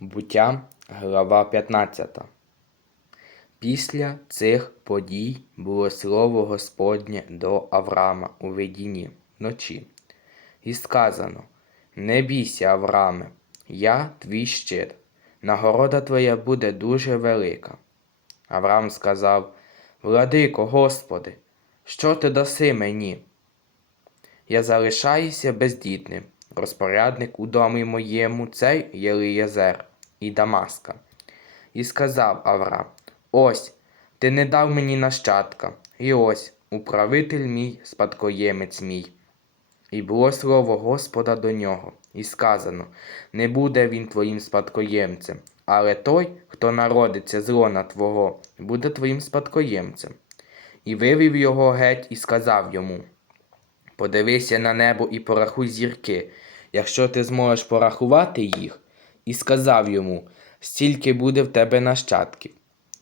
Буття, глава 15. Після цих подій було слово Господнє до Авраама у видінні вночі. І сказано: Не бійся, Аврааме, я твій щит, нагорода твоя буде дуже велика. Авраам сказав: Владико, Господи, що ти даси мені? Я залишаюся бездітним, розпорядник у домі моєму цей Єлиєзер і Дамаска. І сказав Авраам: Ось, ти не дав мені нащадка, і ось управитель мій, спадкоємець мій. І було слово Господа до нього, і сказано: Не буде він твоїм спадкоємцем, але той, хто народиться з лона твого, буде твоїм спадкоємцем. І вивів його геть і сказав йому: Подивися на небо і порахуй зірки, якщо ти зможеш порахувати їх, і сказав йому, стільки буде в тебе нащадків.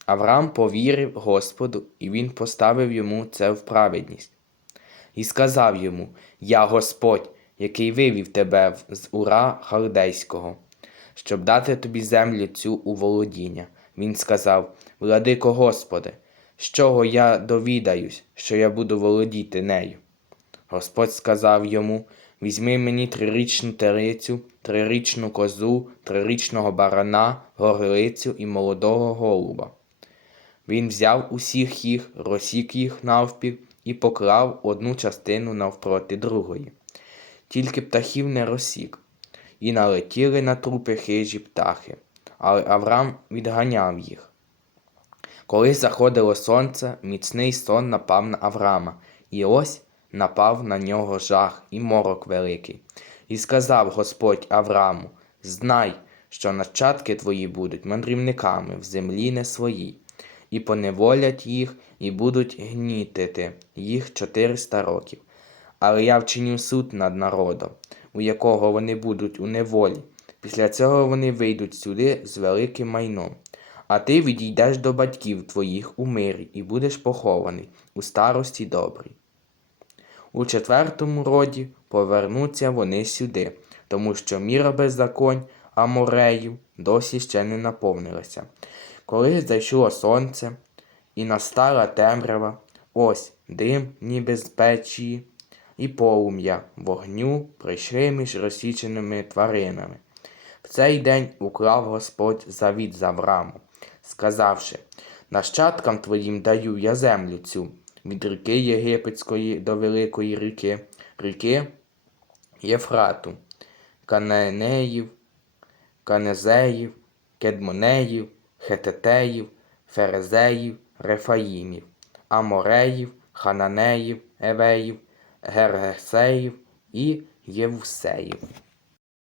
Авраам повірив Господу, і він поставив йому це в праведність. І сказав йому: Я Господь, який вивів тебе з Ура Халдейського, щоб дати тобі землю цю у володіння. Він сказав: Владико Господи, з чого я довідаюсь, що я буду володіти нею? Господь сказав йому: Візьми мені трирічну терицю, трирічну козу, трирічного барана, горлицю і молодого голуба. Він взяв усіх їх, розсік їх навпіл і поклав одну частину навпроти другої. Тільки птахів не розсік, і налетіли на трупи хижі птахи, але Авраам відганяв їх. Коли заходило сонце, міцний сон напав на Авраама, і ось напав на нього жах і морок великий. І сказав Господь Аврааму: Знай, що нащадки твої будуть мандрівниками в землі не своїй, і поневолять їх, і будуть гнітити їх чотириста років. Але я вчиню суд над народом, у якого вони будуть у неволі. Після цього вони вийдуть сюди з великим майном. А ти відійдеш до батьків твоїх у мирі і будеш похований у старості добрій. У четвертому роді повернуться вони сюди, тому що міра беззаконь Амореїв досі ще не наповнилася. Коли зайшло сонце і настала темрява, ось дим ніби з печі, і полум'я вогню прийшли між розсіченими тваринами. В цей день уклав Господь завіт з Авраамом, сказавши, нащадкам твоїм даю я землю цю, від ріки Єгипетської до великої ріки, ріки Єфрату, Кананеїв, Канезеїв, Кедмонеїв, Хететеїв, Ферезеїв, Рефаїмів, Амореїв, Хананеїв, Евеїв, Гергесеїв і Євусеїв.